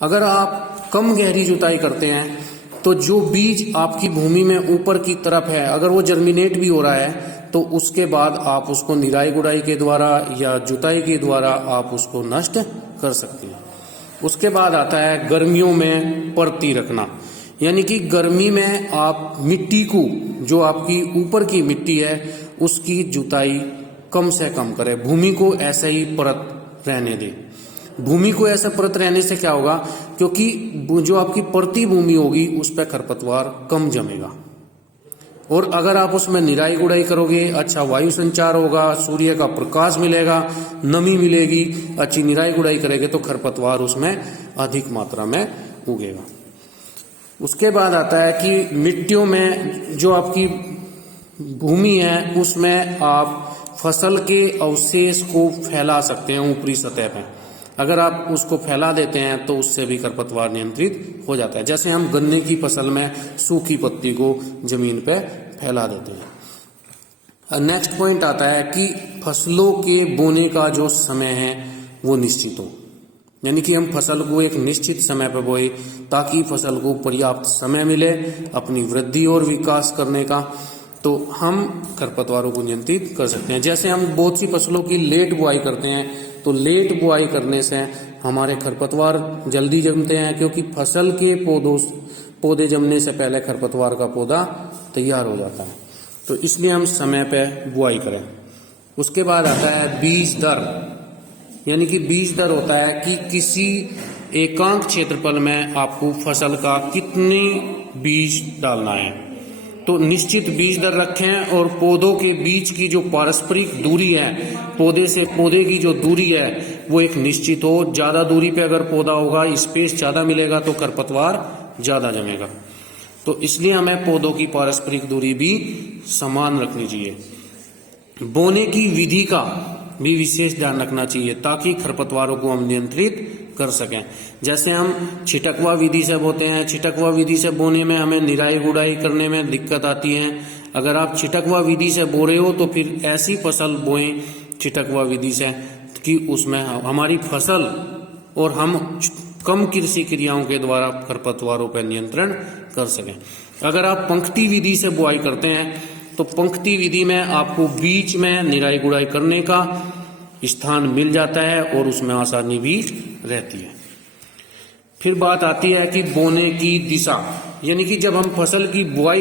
अगर आप कम गहरी जुताई करते हैं तो जो बीज आपकी भूमि में ऊपर की तरफ है, अगर वो जर्मिनेट भी हो रहा है तो उसके बाद आप उसको निराई गुड़ाई के द्वारा या जुताई के द्वारा आप उसको नष्ट कर सकते हैं। उसके बाद आता है गर्मियों में परती रखना, यानी कि गर्मी में आप मिट्टी को, जो आपकी ऊपर की मिट्टी है उसकी जुताई कम से कम करें, भूमि को ऐसे ही परत रहने दें। भूमि को ऐसा परत रहने से क्या होगा, क्योंकि जो आपकी परती भूमि होगी उस पर खरपतवार कम जमेगा। और अगर आप उसमें निराई गुड़ाई करोगे, अच्छा वायु संचार होगा, सूर्य का प्रकाश मिलेगा, नमी मिलेगी, अच्छी निराई गुड़ाई करेंगे तो खरपतवार उसमें अधिक मात्रा में उगेगा। उसके बाद आता है कि मिट्टियों में जो आपकी भूमि है उसमें आप फसल के अवशेष को फैला सकते हैं ऊपरी सतह पे। अगर आप उसको फैला देते हैं तो उससे भी खरपतवार नियंत्रित हो जाता है। जैसे हम गन्ने की फसल में सूखी पत्ती को जमीन पे फैला देते हैं। नेक्स्ट पॉइंट आता है कि फसलों के बोने का जो समय है वो निश्चित हो, यानी कि हम फसल को एक निश्चित समय पर बोए ताकि फसल को पर्याप्त समय मिले अपनी वृद्धि और विकास करने का, तो हम खरपतवारों को नियंत्रित कर सकते हैं। जैसे हम बहुत सी फसलों की लेट बुआई करते हैं तो लेट बुआई करने से हमारे खरपतवार जल्दी जमते हैं, क्योंकि फसल के पौधे जमने से पहले खरपतवार का पौधा तैयार हो जाता है, तो इसलिए हम समय पे बुआई करें। उसके बाद आता है बीज दर, यानी कि बीज दर होता है कि किसी एकांक क्षेत्रफल में आपको फसल का कितने बीज डालना है, तो निश्चित बीज दर रखें। और पौधों के बीच की जो पारस्परिक दूरी है, पौधे से पौधे की जो दूरी है वो एक निश्चित हो। ज्यादा दूरी पे अगर पौधा होगा, स्पेस ज्यादा मिलेगा तो खरपतवार ज्यादा जमेगा, तो इसलिए हमें पौधों की पारस्परिक दूरी भी समान रखनी चाहिए। बोने की विधि का भी विशेष ध्यान रखना चाहिए ताकि खरपतवारों को हम नियंत्रित कर सकें। जैसे हम छिटकवा विधि से बोते हैं, छिटकवा विधि से बोने में हमें निराई गुड़ाई करने में दिक्कत आती है। अगर आप छिटकवा विधि से बो रहे हो तो फिर ऐसी फसल बोएं छिटकवा विधि से कि उसमें हमारी फसल और हम कम कृषि क्रियाओं के द्वारा खरपतवारों पर नियंत्रण कर सकें। अगर आप पंक्ति विधि से बुआई करते हैं तो पंक्ति विधि में आपको बीच में निराई गुड़ाई करने का स्थान मिल जाता है और उसमें आसानी भी रहती है। फिर बात आती है कि बोने की दिशा, यानी कि जब हम फसल की बुआई